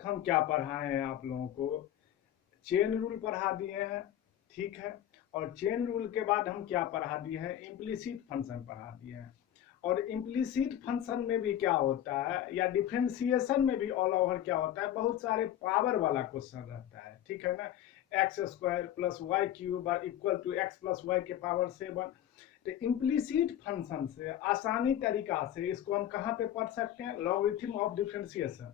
तक हम क्या पढ़ाए हैं आप लोगों को, चेन रूल पढ़ा दिए हैं, ठीक है। और चेन रूल के बाद हम क्या पढ़ा दिए हैं, इम्प्लिसिट फंक्शन पढ़ा दिए हैं। और इम्प्लिसिट फंक्शन में भी क्या होता है, या डिफरेंशिएशन में भी ऑल ओवर क्या होता है, बहुत सारे पावर वाला क्वेश्चन रहता है, ठीक है ना। X square plus Y cube equal to X plus Y के पावर 7। तो इम्प्लिसिट फंक्शन से आसानी तरीका से इसको हम कहाँ पे पढ़ सकते हैं, लॉगरिथम ऑफ डिफरेंशिएशन।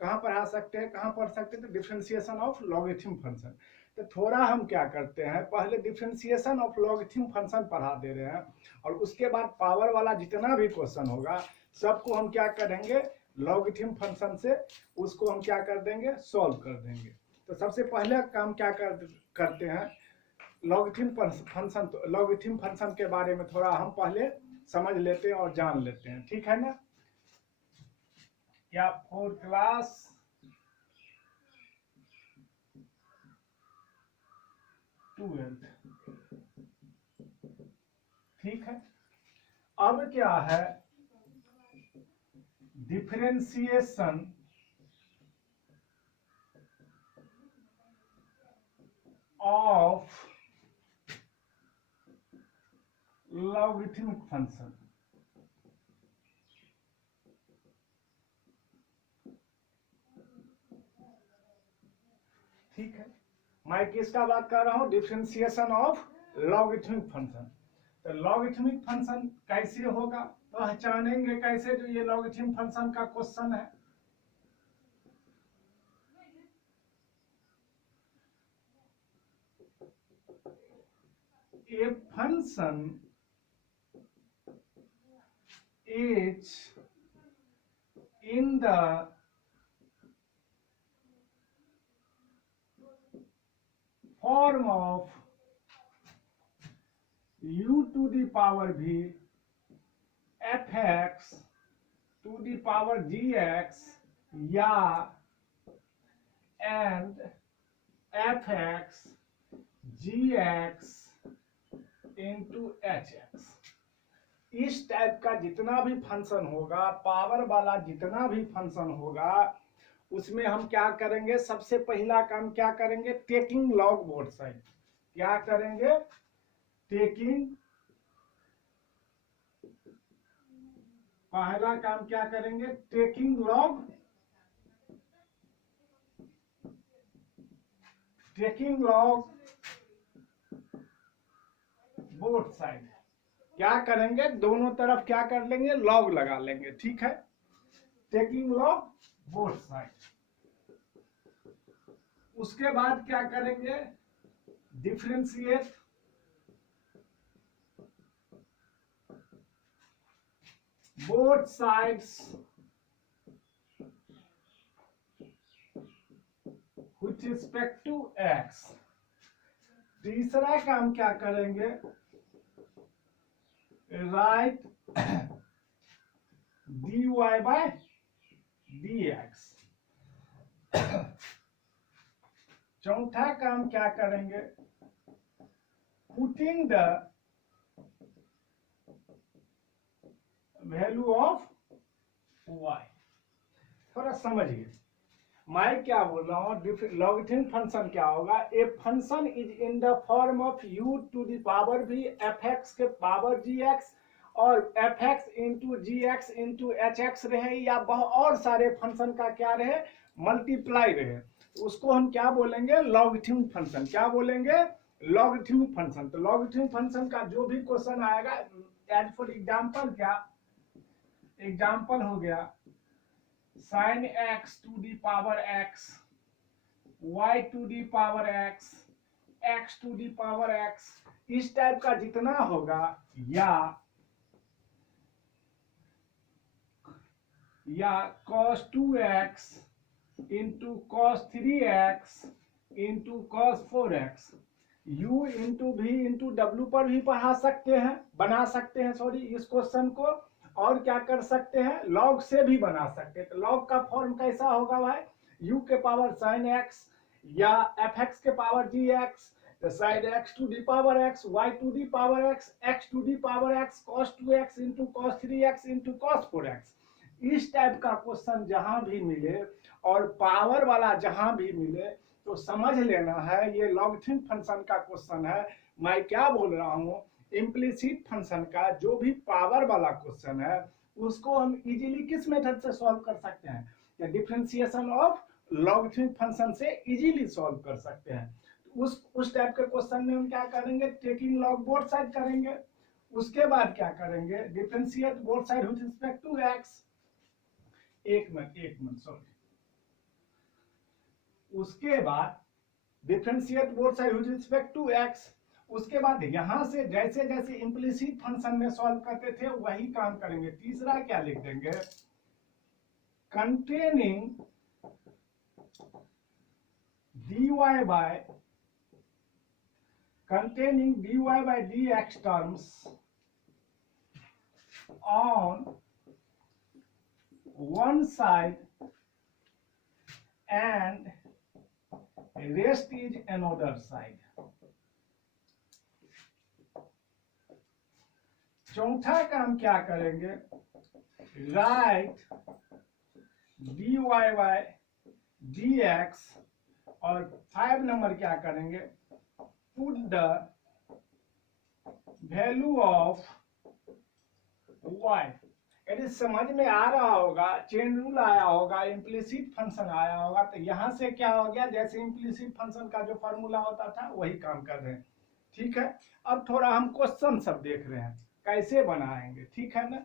कहाँ पढ़ा सकते हैं, कहाँ पढ़ सकते हैं, तो डिफरेंशिएशन ऑफ लॉगरिथम फंक्शन। तो थोड़ा हम क्या करते हैं, पहले डिफरेंशिएशन ऑफ लॉगरिथम फंक्शन पढ़ा दे रहे हैं, और उसके बाद पावर वाला जितना भी क्वेश्चन होगा सबको हम क्या करेंगे, लॉगरिथम फंक्शन से उसको हम क्या कर देंगे, सॉल्व कर देंगे। तो सबसे पहले काम क्या करते हैं, लॉगरिथम फंक्शन, लॉगरिथम फंक्शन के बारे में थोड़ा हम पहले समझ लेते हैं और जान लेते हैं, ठीक है ना। या फॉर क्लास 12, ठीक है। अब क्या है, डिफरेंशिएशन ऑफ लॉगरिथमिक फंक्शन। ठीक है, मैं किसका बात कर रहा हूं, डिफरेंशिएशन ऑफ लॉगरिथमिक फंक्शन। तो लॉगरिथमिक फंक्शन कैसे होगा, पहचानेंगे कैसे, जो ये लॉगरिथमिक फंक्शन का क्वेश्चन है। A function is in the form of u to the power v fx to the power gx या and fx gx into hx। इस टाइप का जितना भी फंक्शन होगा, पावर वाला जितना भी फंक्शन होगा, उसमें हम क्या करेंगे, सबसे पहला काम क्या करेंगे, टेकिंग लॉग बोथ साइड। क्या करेंगे, टेकिंग, पहला काम क्या करेंगे, taking log, taking log both side. क्या करेंगे, दोनों तरफ क्या कर लेंगे, लॉग लगा लेंगे, ठीक है। Taking log both side. उसके बाद क्या करेंगे, differentiate both sides with respect to X. तीसरा काम क्या करेंगे, राइट dy बाय dx। चौथा काम क्या करेंगे, putting the value of y। थोड़ा समझिए मैं क्या बोल रहा हूँ, लॉगरिथमिक फंक्शन क्या होगा, a function is in the form of u to the power v fx के पावर gx, और fx into G X into H X रहे, या बहुत और सारे फंक्शन का क्या रहे, मल्टीप्लाई रहे, उसको हम क्या बोलेंगे, लॉगरिथमिक फंक्शन। क्या बोलेंगे, लॉगरिथमिक फंक्शन। तो लॉगरिथमिक फंक्शन का जो भी क्वेश्चन आएगा, एज फॉर एग्जांपल, क्या एग्जांपल हो गया, sin x to the power x, y to the power x, x to the power x, इस टाइप का जितना होगा, या cos 2x into cos 3x into cos 4x, u into v into w पर भी पढ़ा सकते हैं, बना सकते हैं, सॉरी, इस क्वेश्चन को। और क्या कर सकते हैं, लॉग से भी बना सकते हैं। तो लॉग का फॉर्म कैसा होगा भाई, u के पावर sin x या fx के पावर gx, तो sin x to the power x, y to the power x, x to the power x, cos 2x into cos 3x into cos 4x। इस type का question जहां भी मिले और power वाला जहां भी मिले तो समझ लेना है ये लॉगरिथमिक फंक्शन का क्वेश्चन है। मैं क्या बोल रहा हूँ, इम्प्लिसिट फंक्शन का जो भी पावर वाला क्वेश्चन है उसको हम इजीली किस मेथड से सॉल्व कर सकते हैं, या डिफरेंशिएशन ऑफ लॉगरिथमिक फंक्शन से इजीली सॉल्व कर सकते हैं। उस टाइप के क्वेश्चन में हम क्या करेंगे, टेकिंग लॉग बोथ साइड करेंगे। उसके बाद क्या करेंगे, differentiate both side with respect to X. एक मिनट सॉरी। उसके बाद differentiate both side with respect to X. उसके बाद यहां से जैसे जैसे इम्प्लिसिट फंक्शन में सॉल्व करते थे वही काम करेंगे। तीसरा क्या लिख देंगे, containing dy by dx terms on one side and rest is another side। चौथा काम क्या करेंगे, राइट dy by dx, और 5 नंबर क्या करेंगे, put the value of y। यदि समझ में आ रहा होगा, चेन रूल आया होगा, इम्प्लिसिट फंक्शन आया होगा, तो यहां से क्या हो गया, जैसे इम्प्लिसिट फंक्शन का जो फॉर्मूला होता था वही काम कर रहे हैं। ठीक है, अब थोड़ा हम क्वेश्चन सब देख रहे हैं कैसे बनाएंगे, ठीक है ना।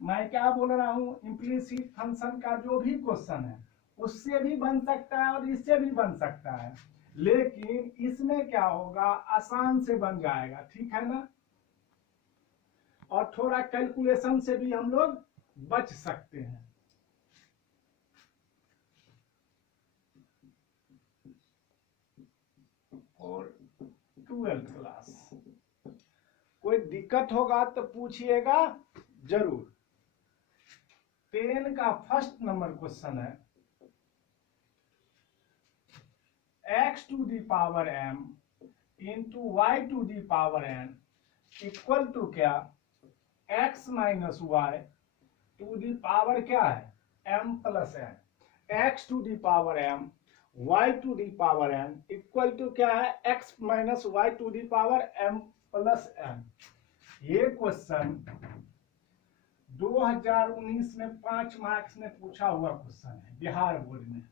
मैं क्या बोल रहा हूं, इम्प्लिसिट फंक्शन का जो भी क्वेश्चन है उससे भी बन सकता है और इससे भी बन सकता है, लेकिन इसमें क्या होगा, आसान से बन जाएगा, ठीक है ना। और थोड़ा कैलकुलेशन से भी हम लोग बच सकते हैं। और 12th क्लास, कोई दिक्कत होगा तो पूछिएगा जरूर। 10 का फर्स्ट नंबर क्वेश्चन है, x to the power m into y to the power n equal to क्या, x minus y to the power क्या है m plus n। x to the power m y to the power n equal to क्या है, x minus y to the power m plus n। ये question 2019 में 5 marks में पूछा हुआ question है बिहार बोर्ड में,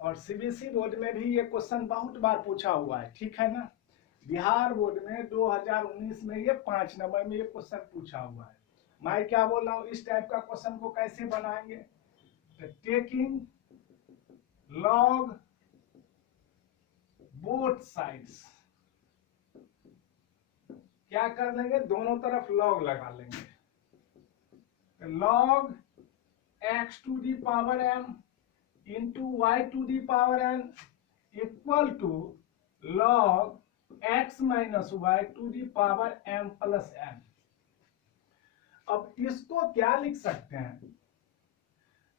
और सीबीएसई बोर्ड में भी ये क्वेश्चन बहुत बार पूछा हुआ है, ठीक है ना। बिहार बोर्ड में 2019 में ये 5 नंबर में ये क्वेश्चन पूछा हुआ है। मैं क्या बोल रहा हूँ, इस टाइप का क्वेश्चन को कैसे बनाएंगे, तो टेकिंग लॉग बोथ साइड्स, क्या कर लेंगे, दोनों तरफ लॉग लगा लेंगे। Log x to the power m into y to the power n equal to log x minus y to the power m plus n। अब इसको क्या लिख सकते हैं,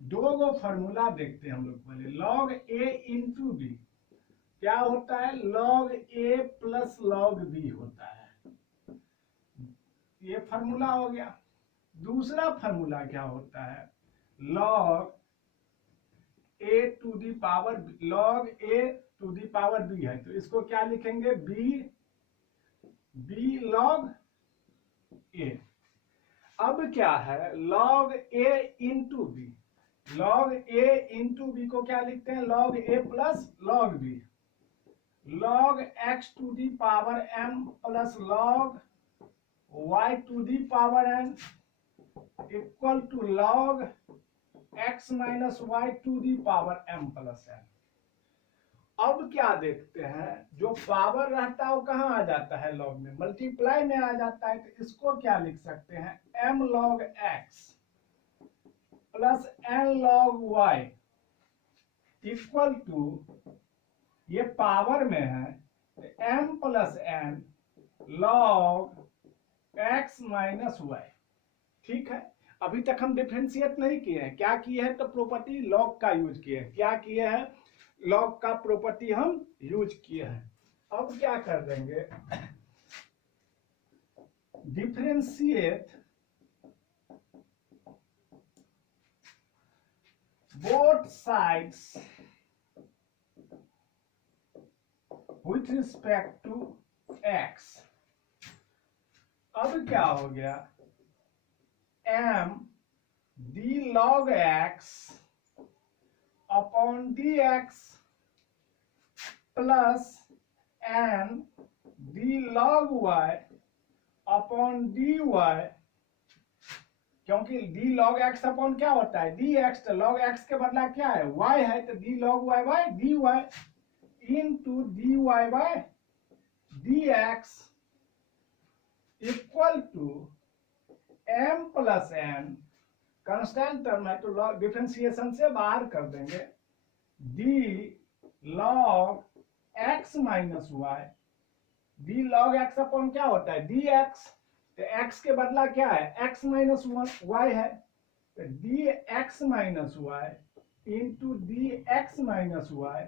दो गो फॉर्मूला देखते हैं हम लोग पहले। लॉग a इंटू बी क्या होता है, log a plus log b होता है, ये फॉर्मूला हो गया। दूसरा फॉर्मूला क्या होता है, log a to the power, log a to the power b है, तो इसको क्या लिखेंगे, b लॉग a। अब क्या है, log a into b, log a into b को क्या लिखते हैं, log a plus log b। Log x to the power m plus log y to the power n equal to log x minus Y to the power m plus n। अब क्या देखते हैं, जो power रहता है वो कहाँ आ जाता है, लॉग में, मल्टीप्लाई में आ जाता है, तो इसको क्या लिख सकते हैं, m log x plus n log y equal to, ये पावर में है, m plus n log x minus y। ठीक है, अभी तक हम डिफरेंशिएट नहीं किए हैं, क्या किए हैं, तो प्रॉपर्टी लॉग का यूज किए हैं। क्या किए हैं, लॉग का प्रॉपर्टी हम यूज किए हैं। अब क्या कर देंगे, differentiate both sides with respect to x। अब क्या हो गया, m d log x upon dx plus n d log y upon dy, क्योंकि d log x अपॉन क्या होता है dx, तो log x के बदला क्या है y है, तो d log y by dy into dy by dx equal to m plus n, constant term है तो डिफरेंशिएशन से बाहर कर देंगे, d log x minus y, d log x upon क्या होता है dx, तो x के बदला क्या है x माइनस y है, तो dx minus y into dx minus y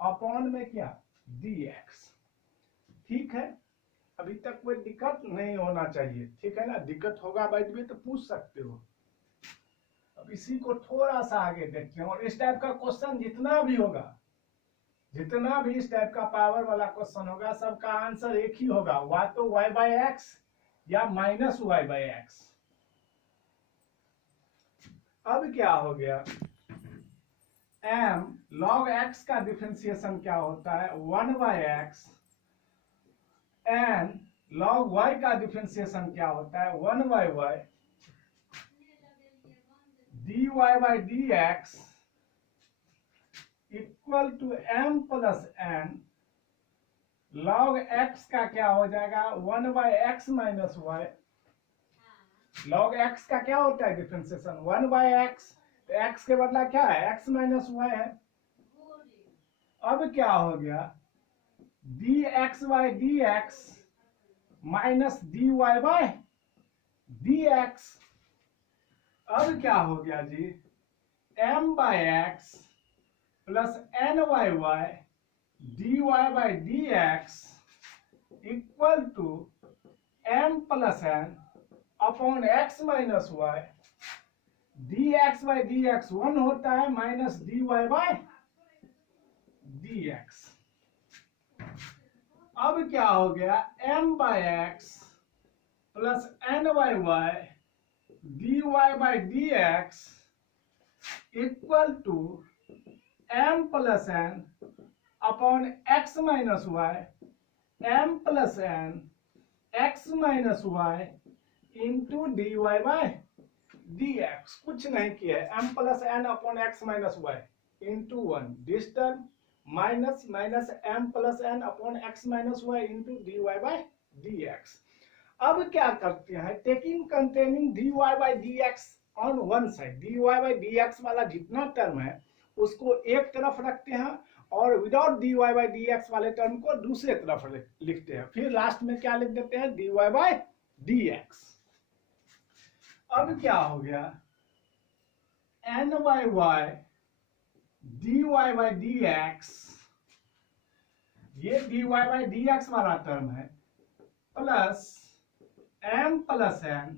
upon में क्या dx। ठीक है, अभी तक कोई दिक्कत नहीं होना चाहिए, ठीक है ना, दिक्कत होगा बैठ भी तो पूछ सकते हो। अब इसी को थोड़ा सा आगे देखते हैं, और इस टाइप का क्वेश्चन जितना भी होगा, जितना भी इस टाइप का पावर वाला क्वेश्चन होगा, सबका आंसर एक ही होगा, या तो y बाई एक्स या माइनस y बाई एक्स। अब क्या हो गया, m log x का डिफरेंशिएशन क्या होता है 1 by x, n log y का डिफरेंशिएशन क्या होता है 1 by y, dy by dx equal to m plus n, log x का क्या हो जाएगा 1 by x minus y, log x का क्या होता है डिफरेंशिएशन 1 बाई एक्स, तो x के बदला क्या है x माइनस वाई है। अब क्या हो गया dx by dx minus dy by dx। अब क्या हो गया जी, m by x plus n by y dy by dx equal to m plus n upon x minus y, dx by dx 1 होता है माइनस dy बाई dx। अब क्या हो गया m by x plus n by y dy by dx equal to m plus n upon x minus y, m plus n x minus y into dy by dx। कुछ नहीं किया है, m plus n upon x minus y into 1, this term minus minus m plus n upon x minus y into dy by dx। अब क्या करते हैं, taking containing dy by dx on one side, dy by dx वाला जितना term है उसको एक तरफ रखते हैं, और विदाउट dy बाई dx वाले टर्म को दूसरे तरफ लिखते हैं, फिर लास्ट में क्या लिख देते हैं dy बाई dx। अब क्या हो गया n by y dy by dx, ये dy बाई dx वाला टर्म है, plus m plus n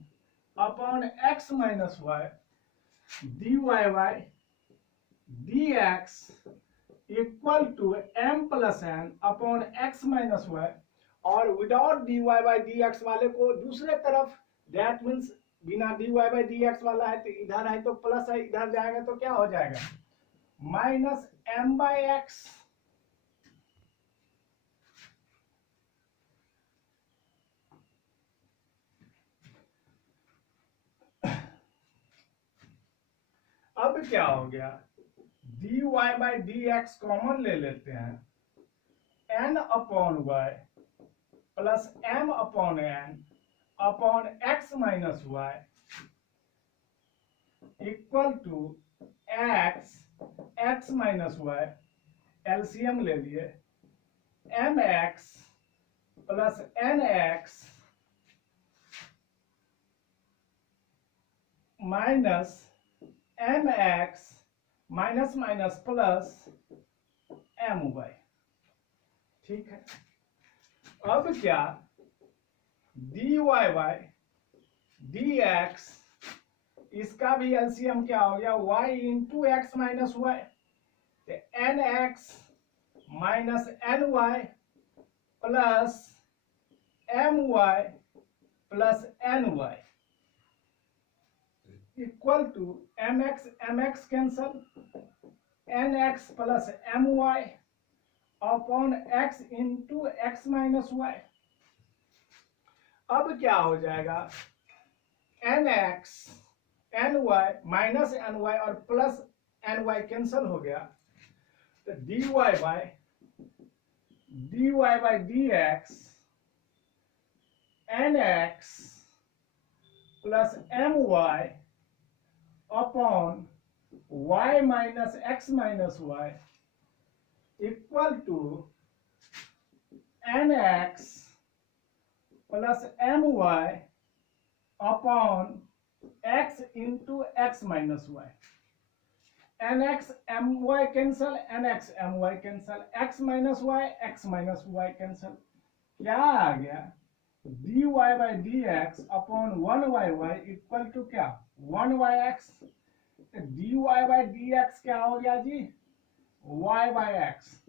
upon x minus y dy by dx equal to m plus n upon x minus y, और without dy by dx वाले को दूसरे तरफ, that means बिना dy by dx वाला है तो इधर है तो प्लस है, इधर जाएगा तो क्या हो जाएगा माइनस m बाई एक्स। अब क्या हो गया dy बाई dx कॉमन ले लेते हैं, n upon y plus m upon n upon x minus y equal to x minus y, LCM ले लिए, mx plus nx minus mx minus minus plus my। ठीक है, अब क्या dy बाय dx, इसका भी एलसीएम क्या हो गया y into x minus y, n x minus n y plus m y plus n y equal to m x cancel, n x plus m y upon x into x minus y. अब क्या हो जाएगा n x n y minus n y और plus n y cancel हो गया, तो dy by d x n x plus m y upon y minus x minus y equal to n x plus m y upon x into x minus y, n x m y cancel, n x m y cancel, x minus y cancel, क्या आ गया dy by d x upon 1y equal to क्या 1yx, dy by d x क्या हो गया जी y by x.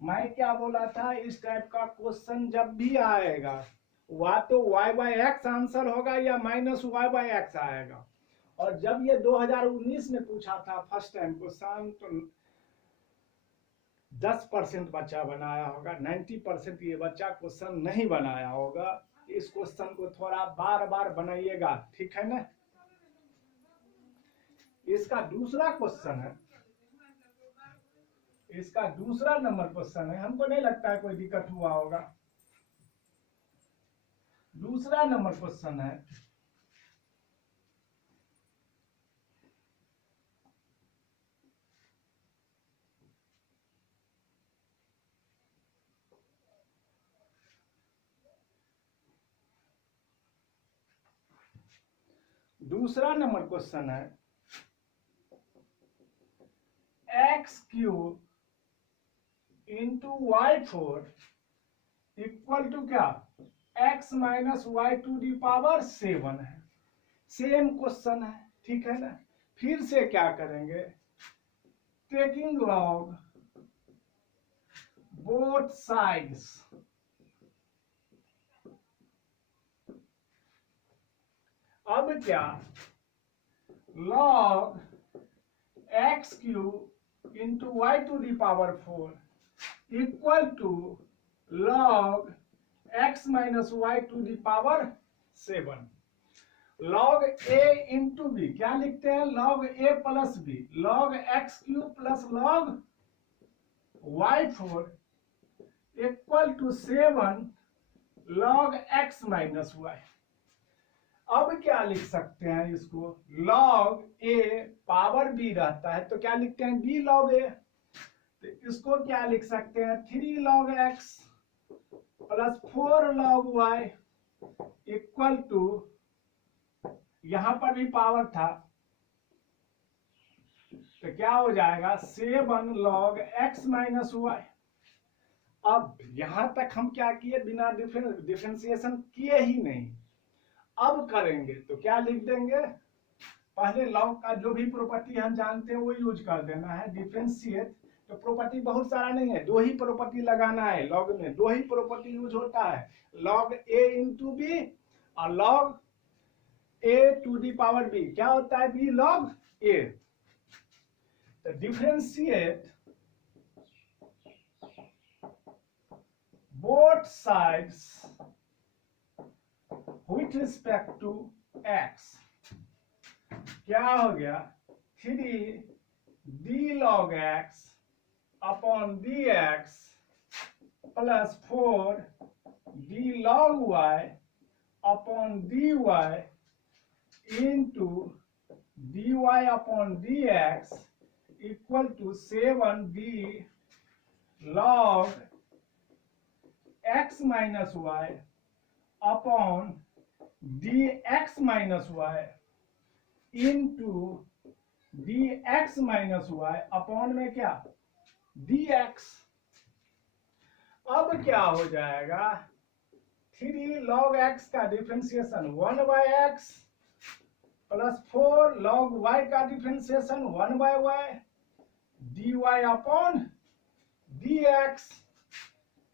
मैं क्या बोला था, इस टाइप का क्वेश्चन जब भी आएगा वा तो y बाई एक्स आंसर होगा या माइनस y बाई एक्स आएगा। और जब ये 2019 में पूछा था फर्स्ट टाइम क्वेश्चन, तो 10% बच्चा बनाया होगा, 90% ये बच्चा क्वेश्चन नहीं बनाया होगा। इस क्वेश्चन को थोड़ा बार बार बनाइएगा, ठीक है ना। इसका दूसरा क्वेश्चन है, इसका दूसरा नंबर क्वेश्चन है, हमको नहीं लगता है कोई दिक्कत हुआ होगा। दूसरा नंबर क्वेश्चन है दूसरा नंबर क्वेश्चन है X cube into Y four equal to क्या X minus Y to the power 7 है। सेम क्वेश्चन है, ठीक है ना। फिर से क्या करेंगे, टेकिंग लॉग बोथ साइड्स, अब क्या log x cube into y to the power 4 equal to log x minus Y to the power 7। log a into b क्या लिखते हैं, log a plus b, log x cube plus log y 4 equal to 7 log x minus y. अब क्या लिख सकते हैं इसको, log a power b रहता है तो क्या लिखते हैं b log a, तो इसको क्या लिख सकते हैं 3 log x plus 4 log y equal to, यहां पर भी पावर था तो क्या हो जाएगा 7 log x माइनस वाई। अब यहां तक हम क्या किए, बिना डिफरेंशिएशन किए ही नहीं। अब करेंगे तो क्या लिख देंगे, पहले लॉग का जो भी प्रॉपर्टी हम जानते हैं वो यूज कर देना है। डिफरेंशिएट तो प्रॉपर्टी बहुत सारा नहीं है, 2 ही प्रॉपर्टी लगाना है लॉग में, 2 ही प्रॉपर्टी यूज होता है, log a इंटू बी और log a to the power b क्या होता है b log a। तो differentiate both sides with respect to x, क्या हो गया 3 d log x upon dx plus 4 d log y upon dy into dy upon dx equal to 7 d log x minus y upon dx minus y into dx minus y upon में क्या dx। अब क्या हो जाएगा 3 log x का differentiation 1/x plus 4 log y का differentiation 1/y dy upon dx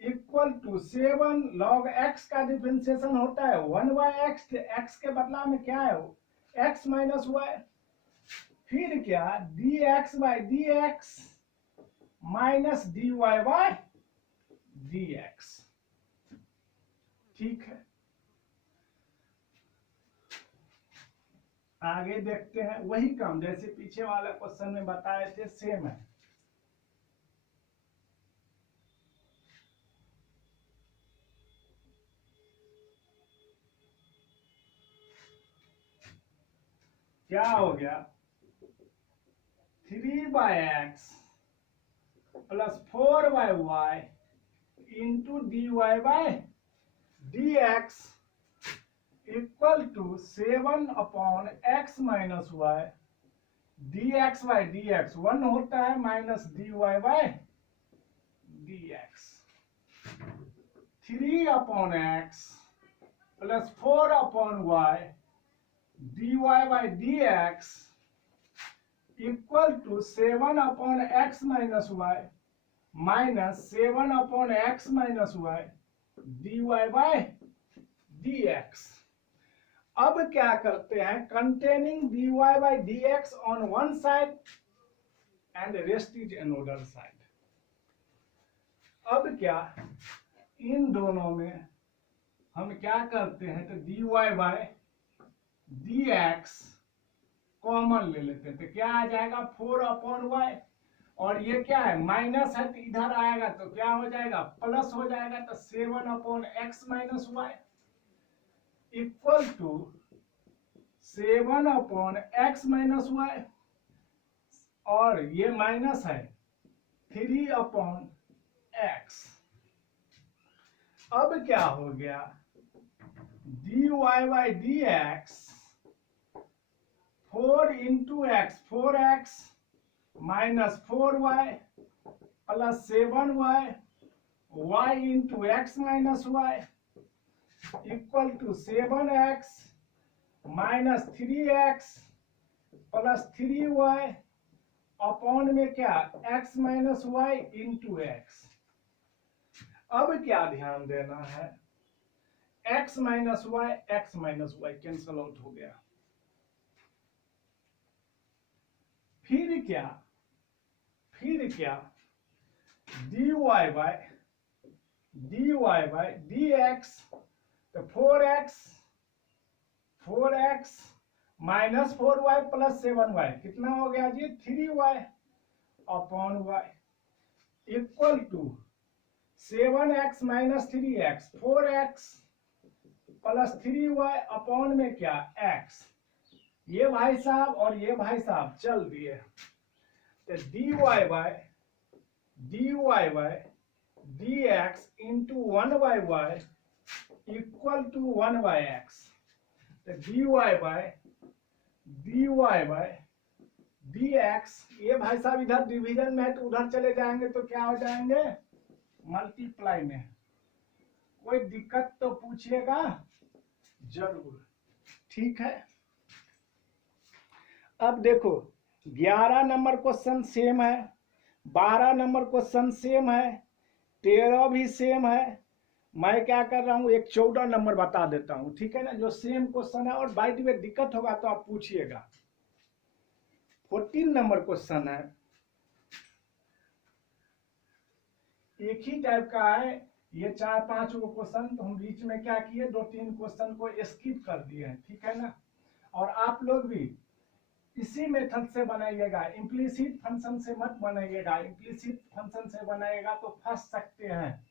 equal to 7 log x का differentiation होता है 1/x, x के बदला में क्या है x माइनस y, फिर क्या dx by dx minus dy by dx। ठीक है, आगे देखते हैं। वही काम जैसे पीछे वाला क्वेश्चन में बताए थे, सेम है। क्या हो गया 3/x plus 4/y into dy by dx equal to 7 upon x minus y dx by dx 1 होता है minus dy by dx 3 upon x plus 4 upon y dy by dx equal to 7 upon x minus y minus 7 upon x minus y dy by dx। अब क्या करते हैं, containing dy by dx on one side and rest is another side. अब क्या इन दोनों में हम क्या करते हैं, तो dy बाय dx कॉमन ले लेते हैं, तो क्या आ जाएगा 4 अपॉन y, और ये क्या है माइनस है तो इधर आएगा तो क्या हो जाएगा प्लस हो जाएगा, तो 7 upon x minus y equal to 7 upon x minus y, और ये माइनस है 3 अपॉन x। अब क्या हो गया dy by dx 4 into x 4x minus 4y plus 7y y into x minus y equal to 7x minus 3x plus 3y upon में क्या x minus y into x. अब क्या ध्यान देना है, x minus y cancel out हो गया, फिर क्या dy बाय dx, तो 4x minus 4y plus 7y कितना हो गया जी 3y upon y equal to 7x minus 3x 4x plus 3y upon में क्या x, ये भाई साहब और ये भाई साहब चल दिए, तो dy by dx into 1/y equal to 1/x, तो dy बाय dx, ये भाई साहब इधर डिवीजन में है तो उधर चले जाएंगे तो क्या हो जाएंगे मल्टीप्लाई में। कोई दिक्कत तो पूछिएगा जरूर, ठीक है। अब देखो 11 नंबर क्वेश्चन सेम है, 12 नंबर क्वेश्चन सेम है, 13 भी सेम है। मैं क्या कर रहा हूँ एक 14 नंबर बता देता हूँ, ठीक है ना, जो सेम क्वेश्चन है, और बाय द वे दिक्कत होगा तो आप पूछिएगा। 14 नंबर क्वेश्चन है, एक ही टाइप का है, ये 4-5 को क्वेश्चन, तो हम बीच में क्या किए 2-3 क्वेश्चन को स्किप कर दिए हैं, ठीक है ना। और आप लोग भी इसी मेथड से बनाइएगा, इम्प्लीसिट फंक्शन से मत बनाइएगा, इम्प्लीसिट फंक्शन से बनाइएगा तो फंस सकते हैं।